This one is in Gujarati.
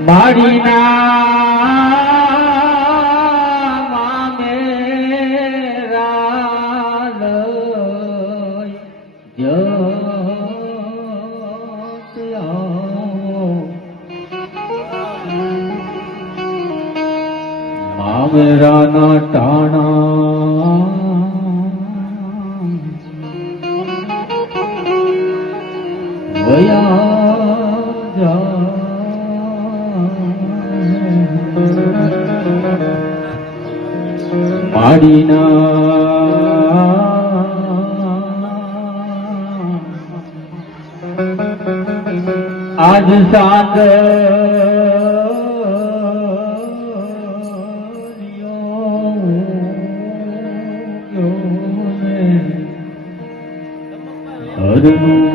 માડીના મામેરા લઈ જત આવો મામેરાના ટાણા વયા જા માડીના આજ સાંજ હરનું